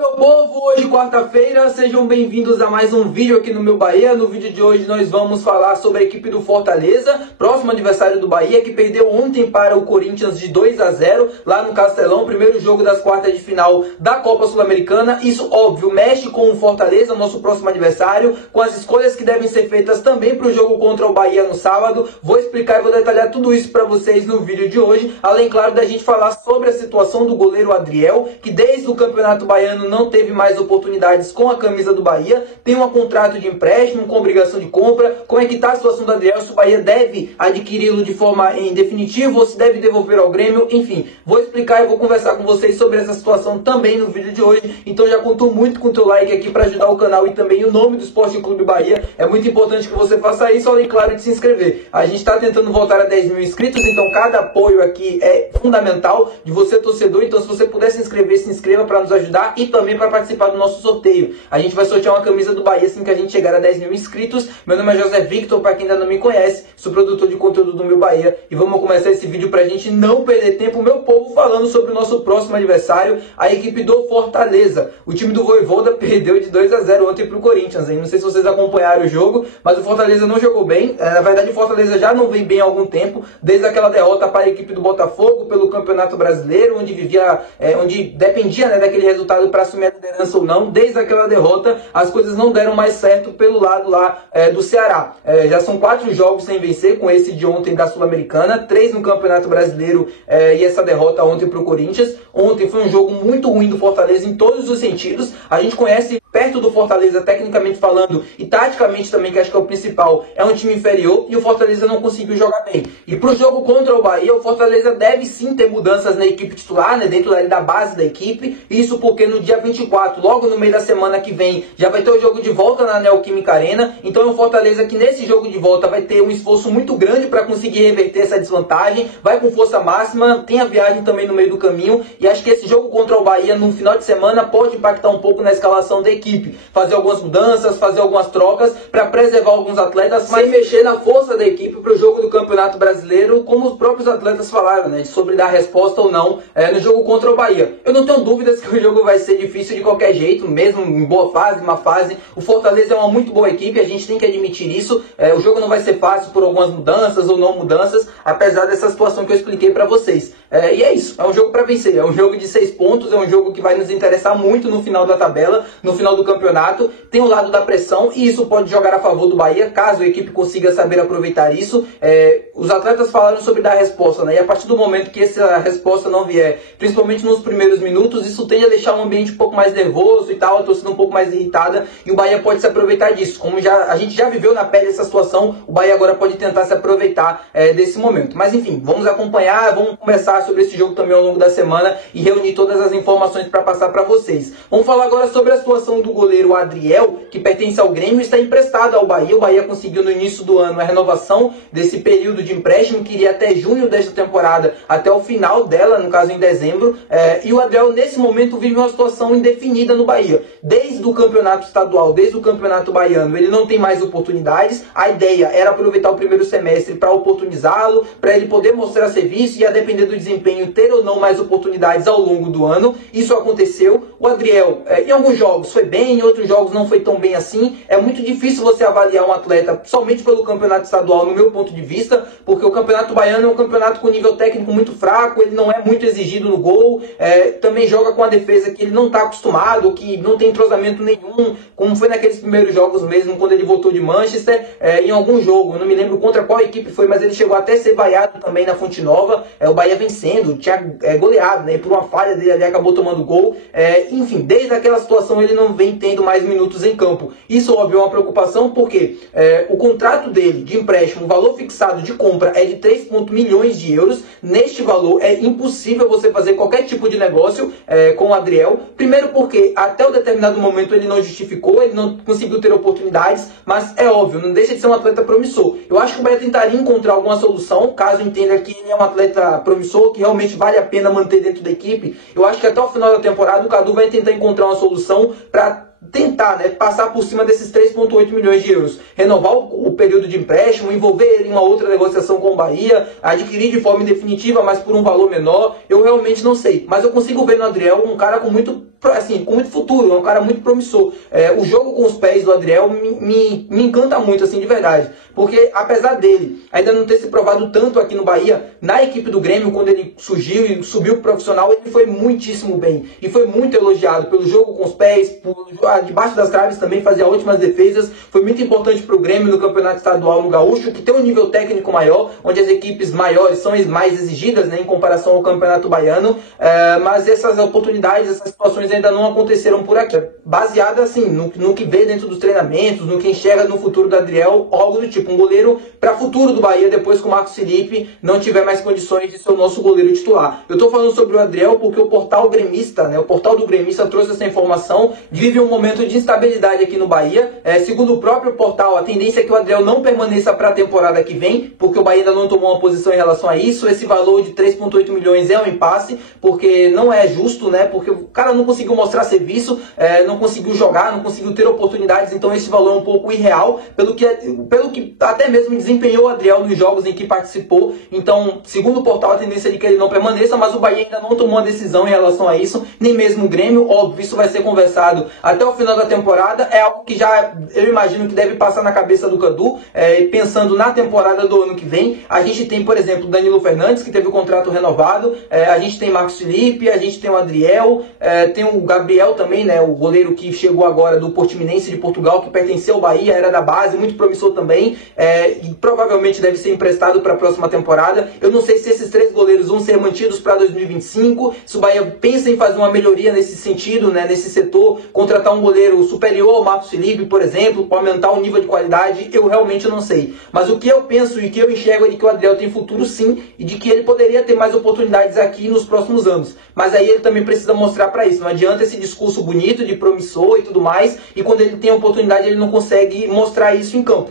Meu povo, hoje quarta-feira, sejam bem-vindos a mais um vídeo aqui no meu Bahia. No vídeo de hoje nós vamos falar sobre a equipe do Fortaleza, próximo adversário do Bahia, que perdeu ontem para o Corinthians de 2-0 lá no Castelão, primeiro jogo das quartas de final da Copa Sul-Americana. Isso, óbvio, mexe com o Fortaleza, nosso próximo adversário, com as escolhas que devem ser feitas também para o jogo contra o Bahia no sábado. Vou explicar e vou detalhar tudo isso para vocês no vídeo de hoje, além, claro, da gente falar sobre a situação do goleiro Adriel, que desde o Campeonato Baiano não teve mais oportunidades com a camisa do Bahia, tem um contrato de empréstimo com obrigação de compra. Como é que está a situação do Adriel? Se o Bahia deve adquiri-lo de forma em definitivo ou se deve devolver ao Grêmio, enfim, vou explicar e vou conversar com vocês sobre essa situação também no vídeo de hoje. Então já conto muito com o teu like aqui para ajudar o canal e também o nome do Esporte Clube Bahia. É muito importante que você faça isso, além, claro, de se inscrever. A gente está tentando voltar a 10 mil inscritos, então cada apoio aqui é fundamental de você, torcedor. Então se você puder se inscrever, se inscreva para nos ajudar e também para participar do nosso sorteio. A gente vai sortear uma camisa do Bahia assim que a gente chegar a 10 mil inscritos. Meu nome é José Victor, para quem ainda não me conhece, sou produtor de conteúdo do meu Bahia. E vamos começar esse vídeo para a gente não perder tempo, meu povo, falando sobre o nosso próximo adversário, a equipe do Fortaleza. O time do Vojvoda perdeu de 2-0 ontem para o Corinthians, hein? Não sei se vocês acompanharam o jogo, mas o Fortaleza não jogou bem. Na verdade, o Fortaleza já não vem bem há algum tempo, desde aquela derrota para a equipe do Botafogo pelo Campeonato Brasileiro, onde dependia, né, daquele resultado para assumir a liderança ou não. Desde aquela derrota, as coisas não deram mais certo pelo lado lá do Ceará. Já são 4 jogos sem vencer, com esse de ontem da Sul-Americana, 3 no Campeonato Brasileiro e essa derrota ontem para o Corinthians. Ontem foi um jogo muito ruim do Fortaleza em todos os sentidos. A gente conhece perto do Fortaleza, tecnicamente falando, e taticamente também, que acho que é o principal, é um time inferior, e o Fortaleza não conseguiu jogar bem. E para o jogo contra o Bahia, o Fortaleza deve sim ter mudanças na equipe titular, né, dentro da base da equipe. Isso porque no dia 24, logo no meio da semana que vem, já vai ter o jogo de volta na Neoquímica Arena. Então é o Fortaleza que nesse jogo de volta vai ter um esforço muito grande para conseguir reverter essa desvantagem, vai com força máxima, tem a viagem também no meio do caminho, e acho que esse jogo contra o Bahia no final de semana pode impactar um pouco na escalação da equipe, fazer algumas mudanças, fazer algumas trocas para preservar alguns atletas, mas mexer na força da equipe para o jogo do Campeonato Brasileiro, como os próprios atletas falaram, né, sobre dar resposta ou não no jogo contra o Bahia. Eu não tenho dúvidas que o jogo vai ser difícil de qualquer jeito, mesmo em boa fase, má fase. O Fortaleza é uma muito boa equipe, a gente tem que admitir isso. O jogo não vai ser fácil por algumas mudanças ou não mudanças, apesar dessa situação que eu expliquei para vocês. E é isso, é um jogo para vencer, é um jogo de 6 pontos, é um jogo que vai nos interessar muito no final da tabela, no final do campeonato. Tem o lado da pressão e isso pode jogar a favor do Bahia, caso a equipe consiga saber aproveitar isso. Os atletas falaram sobre dar resposta, né? E a partir do momento que essa resposta não vier, principalmente nos primeiros minutos, isso tende a deixar um ambiente um pouco mais nervoso e tal, a torcida um pouco mais irritada, e o Bahia pode se aproveitar disso. Como a gente já viveu na pele essa situação, o Bahia agora pode tentar se aproveitar desse momento. Mas enfim, vamos acompanhar, vamos conversar sobre esse jogo também ao longo da semana e reunir todas as informações para passar para vocês. Vamos falar agora sobre a situação do goleiro Adriel, que pertence ao Grêmio e está emprestado ao Bahia. O Bahia conseguiu no início do ano a renovação desse período de empréstimo, que iria até junho desta temporada, até o final dela, no caso em dezembro. E o Adriel nesse momento vive uma situação indefinida no Bahia. Desde o campeonato estadual, desde o campeonato baiano, ele não tem mais oportunidades. A ideia era aproveitar o primeiro semestre para oportunizá-lo, para ele poder mostrar serviço e, a depender do desempenho, ter ou não mais oportunidades ao longo do ano. Isso aconteceu. O Adriel, em alguns jogos foi bem, em outros jogos não foi tão bem assim. É muito difícil você avaliar um atleta somente pelo campeonato estadual, no meu ponto de vista, porque o campeonato baiano é um campeonato com nível técnico muito fraco, ele não é muito exigido no gol, também joga com a defesa que ele não está acostumado, que não tem entrosamento nenhum, como foi naqueles primeiros jogos mesmo, quando ele voltou de Manchester. Em algum jogo, eu não me lembro contra qual equipe foi, mas ele chegou até a ser vaiado também na Fonte Nova, o Bahia vencendo, tinha goleado, né, e por uma falha dele ali acabou tomando gol. Enfim, desde aquela situação ele não vem tendo mais minutos em campo. Isso, óbvio, é uma preocupação, porque o contrato dele de empréstimo, o valor fixado de compra é de 3 milhões de euros. Neste valor é impossível você fazer qualquer tipo de negócio com o Adriel. Primeiro porque até um determinado momento ele não justificou, ele não conseguiu ter oportunidades, mas é óbvio, não deixa de ser um atleta promissor. Eu acho que o Bahia tentaria encontrar alguma solução, caso entenda que ele é um atleta promissor, que realmente vale a pena manter dentro da equipe. Eu acho que até o final da temporada o Cadu vai tentar encontrar uma solução para tentar, né, passar por cima desses 3,8 milhões de euros, renovar o período de empréstimo, envolver ele em uma outra negociação com o Bahia, adquirir de forma definitiva, mas por um valor menor, eu realmente não sei. Mas eu consigo ver no Adriel um cara com muito futuro, é um cara muito promissor. O jogo com os pés do Adriel me encanta muito, assim, de verdade. Porque, apesar dele ainda não ter se provado tanto aqui no Bahia, na equipe do Grêmio, quando ele surgiu e subiu pro profissional, ele foi muitíssimo bem. E foi muito elogiado pelo jogo com os pés, debaixo das traves também, fazia ótimas defesas. Foi muito importante pro Grêmio no campeonato estadual no Gaúcho, que tem um nível técnico maior, onde as equipes maiores são mais exigidas, né, em comparação ao campeonato baiano. Mas essas oportunidades, essas situações ainda não aconteceram por aqui. Baseada, assim, no que vê dentro dos treinamentos, no que enxerga no futuro do Adriel, algo do tipo, um goleiro para futuro do Bahia, depois que o Marcos Felipe não tiver mais condições de ser o nosso goleiro titular. Eu tô falando sobre o Adriel porque o portal gremista, né, o portal do gremista trouxe essa informação, vive um momento de instabilidade aqui no Bahia. Segundo o próprio portal, a tendência é que o Adriel não permaneça para a temporada que vem, porque o Bahia ainda não tomou uma posição em relação a isso. Esse valor de 3,8 milhões é um impasse, porque não é justo, né, porque o cara não conseguiu mostrar serviço, não conseguiu jogar, não conseguiu ter oportunidades, então esse valor é um pouco irreal, pelo que até mesmo desempenhou o Adriel nos jogos em que participou. Então, segundo o portal, a tendência é de que ele não permaneça, mas o Bahia ainda não tomou uma decisão em relação a isso, nem mesmo o Grêmio. Óbvio, isso vai ser conversado até o final da temporada, é algo que já, eu imagino que deve passar na cabeça do Cadu, pensando na temporada do ano que vem. A gente tem, por exemplo, Danilo Fernandes, que teve o contrato renovado, a gente tem Marcos Felipe, a gente tem o Adriel, tem o Gabriel também, né, o goleiro que chegou agora do Portimonense de Portugal, que pertenceu ao Bahia, era da base, muito promissor também, e provavelmente deve ser emprestado para a próxima temporada. Eu não sei se esses 3 goleiros vão ser mantidos para 2025, se o Bahia pensa em fazer uma melhoria nesse sentido, né, nesse setor, contratar um goleiro superior ao Marcos Felipe, por exemplo, para aumentar o nível de qualidade, eu realmente não sei. Mas o que eu penso e o que eu enxergo é de que o Adriel tem futuro sim, e de que ele poderia ter mais oportunidades aqui nos próximos anos. Mas aí ele também precisa mostrar para isso. Não adianta esse discurso bonito de promissor e tudo mais, e quando ele tem a oportunidade ele não consegue mostrar isso em campo.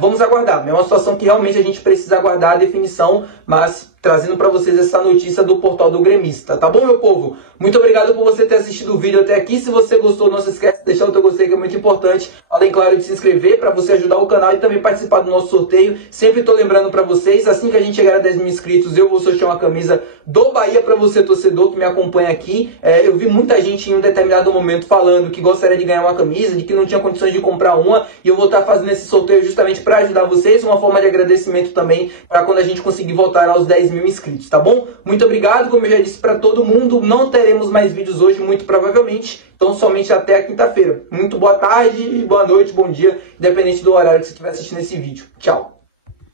Vamos aguardar. É uma situação que realmente a gente precisa aguardar a definição, mas trazendo para vocês essa notícia do portal do gremista, tá bom, meu povo? Muito obrigado por você ter assistido o vídeo até aqui. Se você gostou, não se esquece de deixar o teu gostei, que é muito importante. Além, claro, de se inscrever para você ajudar o canal e também participar do nosso sorteio. Sempre tô lembrando para vocês, assim que a gente chegar a 10 mil inscritos, eu vou sortear uma camisa do Bahia para você, torcedor, que me acompanha aqui. Eu vi muita gente em um determinado momento falando que gostaria de ganhar uma camisa, de que não tinha condições de comprar uma, e eu vou estar fazendo esse sorteio justamente para ajudar vocês, uma forma de agradecimento também para quando a gente conseguir voltar aos 10 mil inscritos, tá bom? Muito obrigado, como eu já disse para todo mundo, não teremos mais vídeos hoje, muito provavelmente, então somente até a quinta-feira. Muito boa tarde, boa noite, bom dia, independente do horário que você estiver assistindo esse vídeo. Tchau!